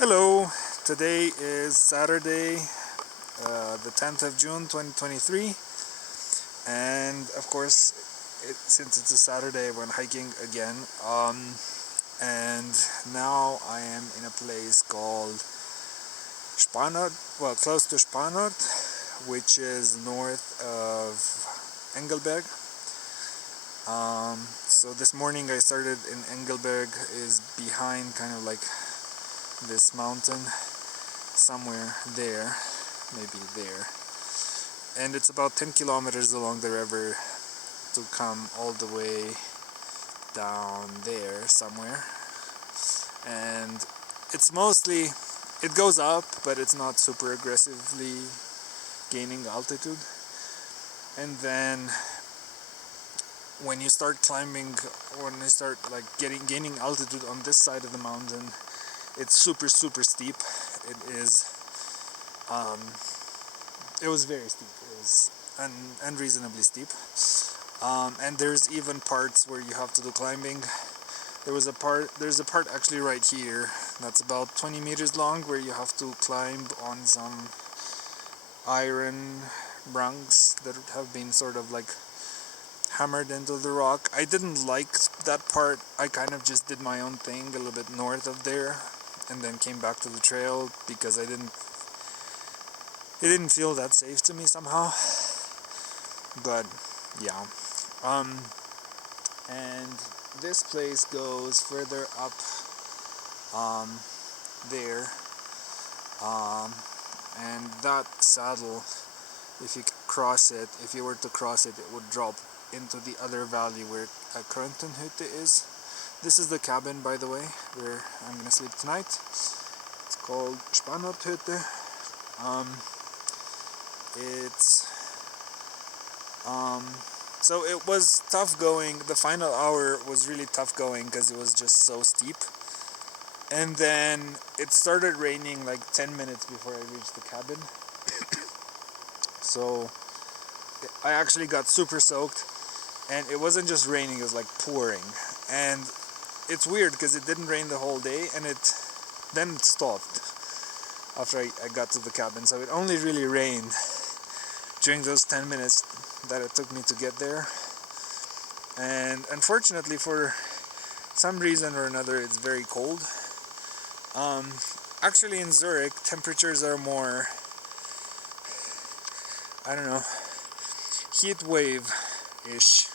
Hello, today is Saturday, the 10th of June 2023, and of course, since it's a Saturday, I went hiking again, and now I am in a place called Spannorthütte, well, close to Spannorthütte, which is north of Engelberg. So this morning I started in Engelberg, is behind kind of like this mountain somewhere there, maybe there, and it's about 10 kilometers along the river to come all the way down there somewhere, and it's mostly, it goes up, but it's not super aggressively gaining altitude. And then when you start climbing, when you start like gaining altitude on this side of the mountain, it's super steep. It is it was very steep. It was unreasonably steep, and there's even parts where you have to do climbing. There's a part actually right here that's about 20 meters long where you have to climb on some iron rungs that have been sort of like hammered into the rock. I didn't like that part. I kind of just did my own thing a little bit north of there and then came back to the trail because it didn't feel that safe to me somehow. But yeah, and this place goes further up there, and that saddle, if you were to cross it, it would drop into the other valley where Kröntenhütte is. This is the cabin, by the way, where I'm gonna sleep tonight. It's called Spannorthütte. So it was tough going. The final hour was really tough going because it was just so steep. And then it started raining like 10 minutes before I reached the cabin. So I actually got super soaked, and it wasn't just raining, it was like pouring. And it's weird because it didn't rain the whole day, and then it stopped after I got to the cabin. So it only really rained during those 10 minutes that it took me to get there. And unfortunately, for some reason or another, it's very cold. Actually in Zurich, temperatures are more, I don't know, heat wave-ish.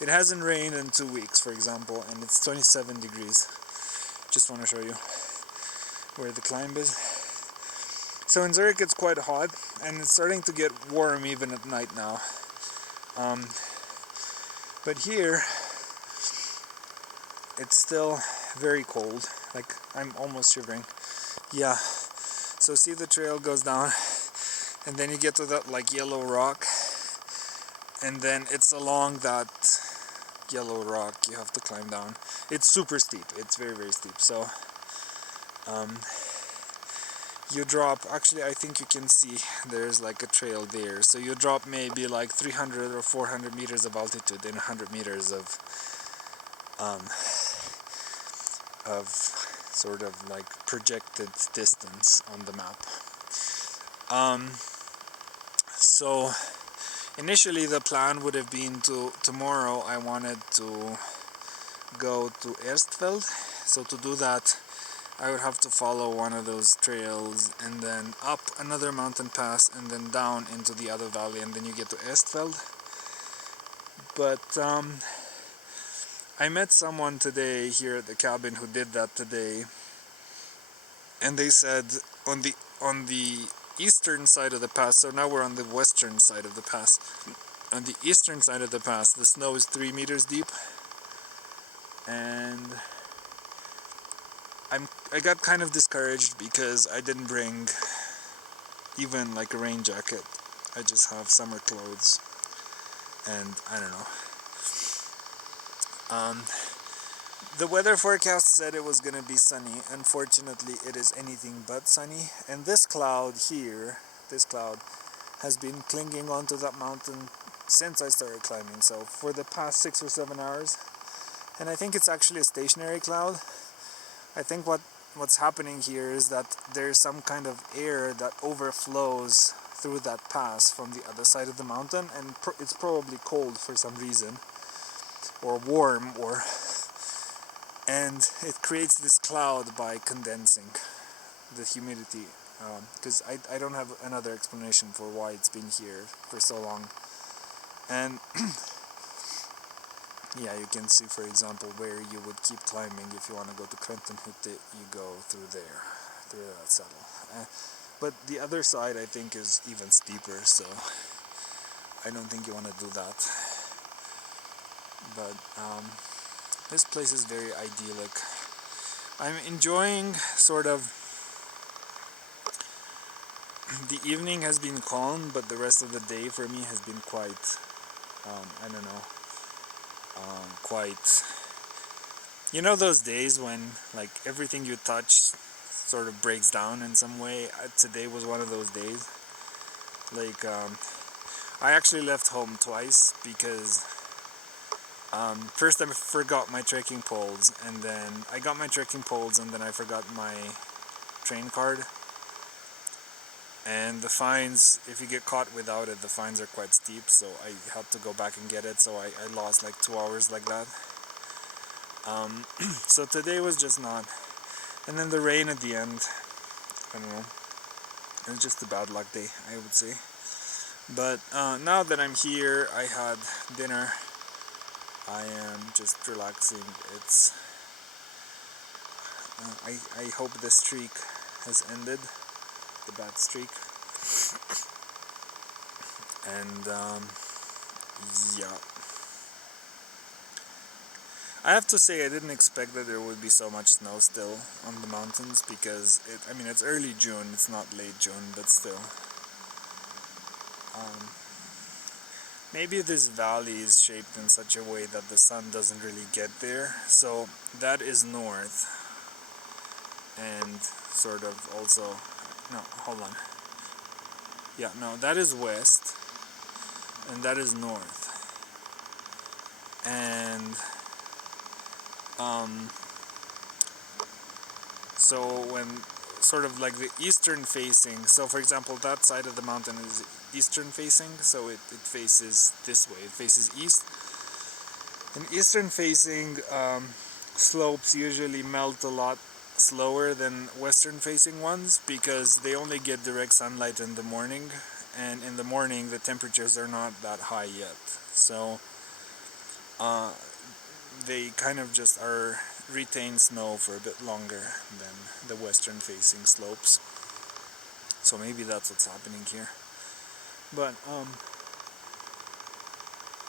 It hasn't rained in 2 weeks, for example, and it's 27 degrees. Just want to show you where the climb is. So in Zurich it's quite hot, and it's starting to get warm even at night now. But here it's still very cold, like I'm almost shivering. Yeah, so see, the trail goes down, and then you get to that like yellow rock, and then it's along that yellow rock you have to climb down. It's super steep, it's very steep. So you drop, actually I think you can see there's like a trail there, so you drop maybe like 300 or 400 meters of altitude in 100 meters of sort of like projected distance on the map. So initially the plan would have been tomorrow I wanted to go to Erstfeld. So to do that I would have to follow one of those trails and then up another mountain pass and then down into the other valley, and then you get to Erstfeld. But I met someone today here at the cabin who did that today, and they said on the eastern side of the pass, so now we're on the western side of the pass, on the eastern side of the pass the snow is 3 meters deep, and I got kind of discouraged because I didn't bring even like a rain jacket. I just have summer clothes, and I don't know. The weather forecast said it was gonna be sunny. Unfortunately, it is anything but sunny, and this cloud here, has been clinging onto that mountain since I started climbing, so for the past 6 or 7 hours. And I think it's actually a stationary cloud. I think what what's happening here is that there's some kind of air that overflows through that pass from the other side of the mountain, and it's probably cold for some reason, or warm, and it creates this cloud by condensing the humidity, because I don't have another explanation for why it's been here for so long. And yeah, you can see, for example, where you would keep climbing if you want to go to Kröntenhütte. You go through there, through that saddle. But the other side, I think, is even steeper, so I don't think you want to do that. But this place is very idyllic. I'm enjoying sort of. The evening has been calm, but the rest of the day for me has been quite, I don't know, quite, you know, those days when like everything you touch sort of breaks down in some way. Today was one of those days. Like I actually left home twice because first I forgot my trekking poles, and then I got my trekking poles, and then I forgot my train card. And the fines, if you get caught without it, the fines are quite steep, so I had to go back and get it, so I lost like 2 hours like that. So today was just not. And then the rain at the end, I don't know, it was just a bad luck day, I would say. But now that I'm here, I had dinner, I am just relaxing. It's I hope the streak has ended, the bad streak. And yeah, I have to say I didn't expect that there would be so much snow still on the mountains, because I mean, it's early June, it's not late June, but still. Maybe this valley is shaped in such a way that the sun doesn't really get there, so that is north, and sort of also, no, hold on. Yeah, no, that is west, and that is north. And so when sort of like the eastern facing, so for example that side of the mountain is eastern facing, so it faces this way, it faces east. And eastern facing slopes usually melt a lot slower than western facing ones, because they only get direct sunlight in the morning, and in the morning the temperatures are not that high yet, so they kind of just retain snow for a bit longer than the western facing slopes. So maybe that's what's happening here. But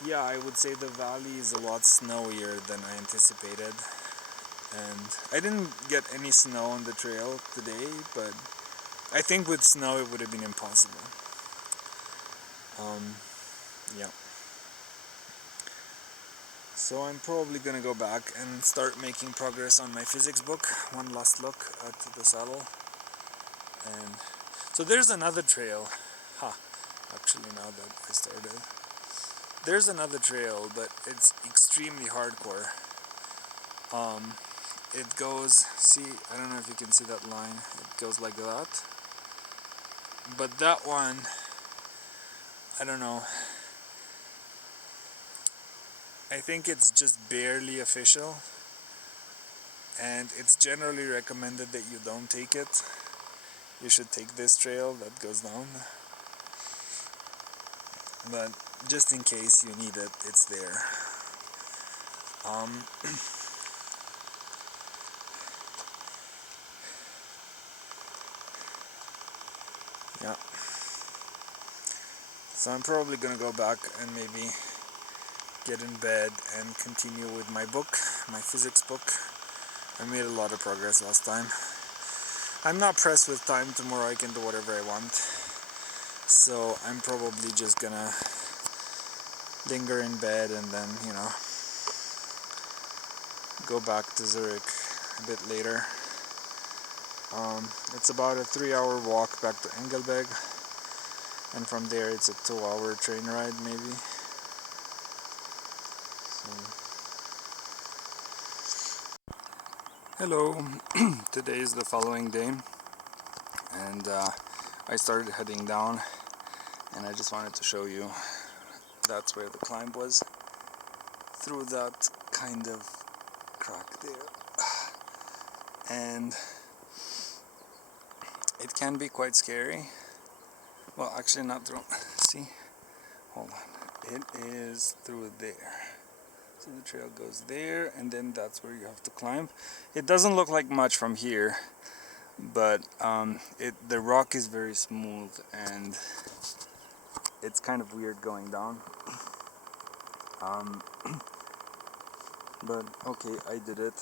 yeah, I would say the valley is a lot snowier than I anticipated. And I didn't get any snow on the trail today, but I think with snow it would have been impossible. Yeah. So I'm probably gonna go back and start making progress on my physics book. One last look at the saddle. And so there's another trail. Actually, now that I started, there's another trail, but it's extremely hardcore. It goes, see, I don't know if you can see that line, it goes like that. But that one, I don't know, I think it's just barely official, and it's generally recommended that you don't take it. You should take this trail that goes down, but just in case you need it, it's there. Yeah. So I'm probably gonna go back and maybe get in bed and continue with my book, my physics book. I made a lot of progress last time. I'm not pressed with time. Tomorrow I can do whatever I want. So I'm probably just gonna linger in bed and then, you know, go back to Zurich a bit later. It's about a 3-hour walk back to Engelberg, and from there it's a 2-hour train ride maybe. So. Hello, today is the following day, and I started heading down, and I just wanted to show you that's where the climb was, through that kind of crack there. And it can be quite scary. Well, actually not through, see, hold on, it is through there. So the trail goes there, and then that's where you have to climb. It doesn't look like much from here, but the rock is very smooth, and it's kind of weird going down. But okay, I did it,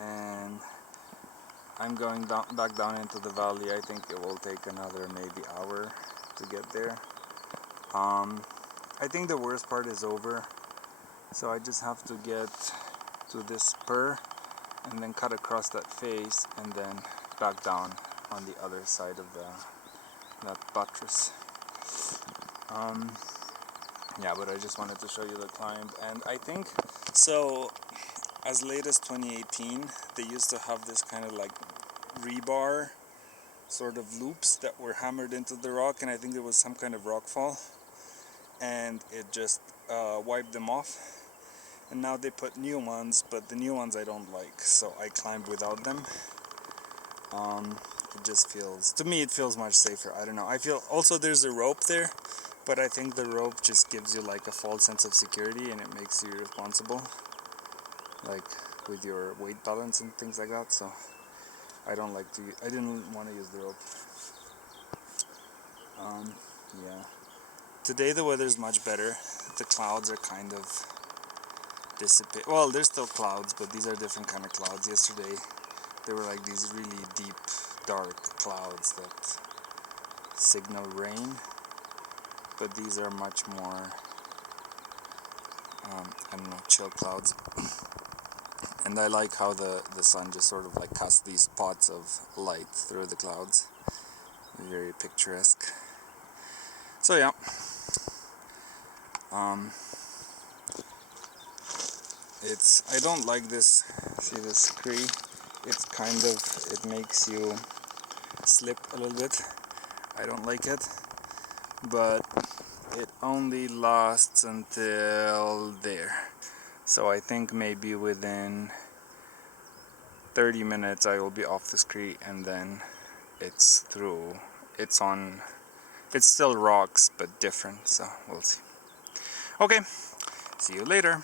and I'm going back down into the valley. I think it will take another maybe hour to get there. I think the worst part is over. So I just have to get to this spur and then cut across that face and then back down on the other side of that buttress. Yeah, but I just wanted to show you the climb, and I think so. As late as 2018, they used to have this kind of like rebar sort of loops that were hammered into the rock, and I think there was some kind of rock fall, and it just wiped them off. And now they put new ones, but the new ones I don't like, so I climbed without them. It just feels, to me it feels much safer. I don't know, I feel also there's a rope there, but I think the rope just gives you like a false sense of security, and it makes you responsible, like with your weight balance and things like that. So I didn't want to use the rope. Yeah, today the weather's much better. The clouds are kind of dissipate. Well, there's still clouds, but these are different kind of clouds. Yesterday there were like these really deep dark clouds that signal rain, but these are much more I don't know, chill clouds. And I like how the sun just sort of like casts these spots of light through the clouds. Very picturesque. So yeah, I don't like this. See this tree? It's kind of, it makes you slip a little bit. I don't like it, but it only lasts until there. So I think maybe within 30 minutes I will be off the scree, and then it's through. It's still rocks, but different, so we'll see. Okay, see you later.